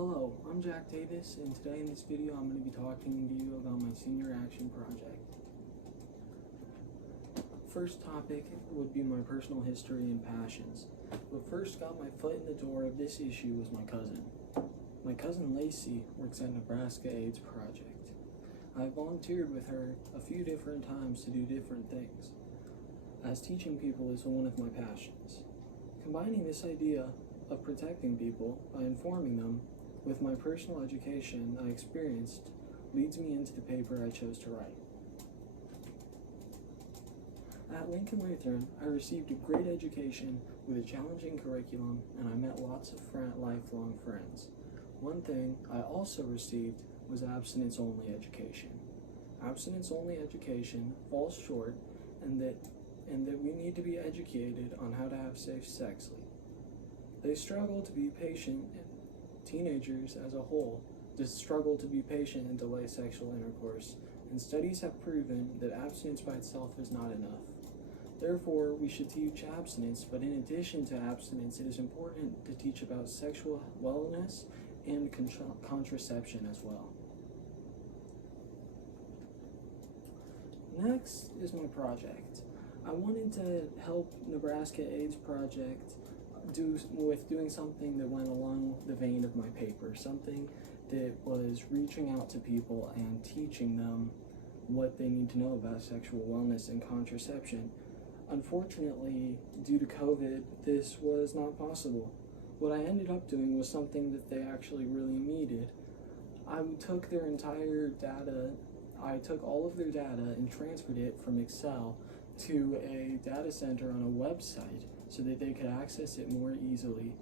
Hello, I'm Jack Davis, and today in this video I'm going to be talking to you about my senior action project. First topic would be my personal history and passions. What first got my foot in the door of this issue was my cousin. My cousin Lacey works at Nebraska AIDS Project. I volunteered with her a few different times to do different things, as teaching people is one of my passions. Combining this idea of protecting people by informing them with my personal education I experienced leads me into the paper I chose to write. At Lincoln Lutheran, I received a great education with a challenging curriculum, and I met lots of lifelong friends. One thing I also received was abstinence-only education. Abstinence-only education falls short and that we need to be educated on how to have safe sex. They struggle to be patient. Teenagers as a whole just struggle to be patient and delay sexual intercourse, and studies have proven that abstinence by itself is not enough. Therefore, we should teach abstinence, but in addition to abstinence, it is important to teach about sexual wellness and contraception as well. Next is my project. I wanted to help Nebraska AIDS Project doing something that went along the vein of my paper, something that was reaching out to people and teaching them what they need to know about sexual wellness and contraception. Unfortunately, due to COVID, this was not possible. What I ended up doing was something that they actually really needed. I took their entire data, I took all of their data and transferred it from Excel to a data center on a website so that they could access it more easily.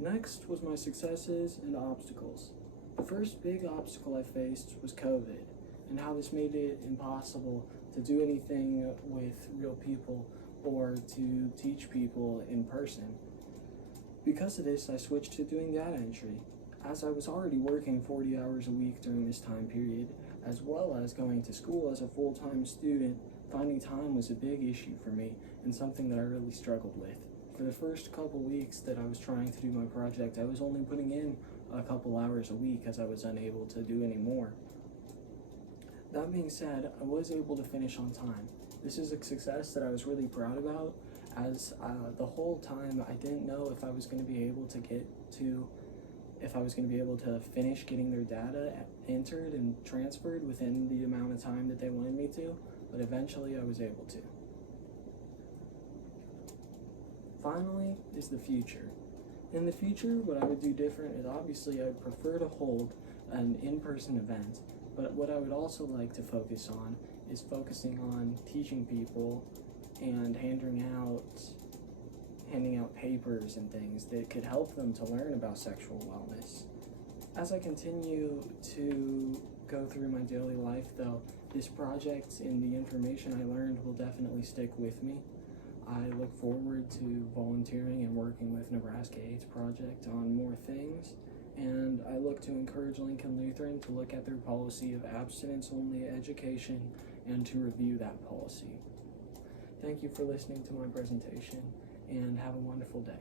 Next was my successes and obstacles. The first big obstacle I faced was COVID, and how this made it impossible to do anything with real people or to teach people in person. Because of this, I switched to doing data entry. As I was already working 40 hours a week during this time period, as well as going to school as a full-time student, finding time was a big issue for me and something that I really struggled with. For the first couple weeks that I was trying to do my project, I was only putting in a couple hours a week as I was unable to do any more. That being said, I was able to finish on time. This is a success that I was really proud about, as the whole time I didn't know if I was going to be able to finish getting their data entered and transferred within the amount of time that they wanted me to, but eventually I was able to. Finally is the future. In the future, what I would do different is obviously I would prefer to hold an in-person event, but what I would also like to focus on is focusing on teaching people and handing out papers and things that could help them to learn about sexual wellness. As I continue to go through my daily life, though, this project and the information I learned will definitely stick with me. I look forward to volunteering and working with Nebraska AIDS Project on more things, and I look to encourage Lincoln Lutheran to look at their policy of abstinence-only education and to review that policy. Thank you for listening to my presentation, and have a wonderful day.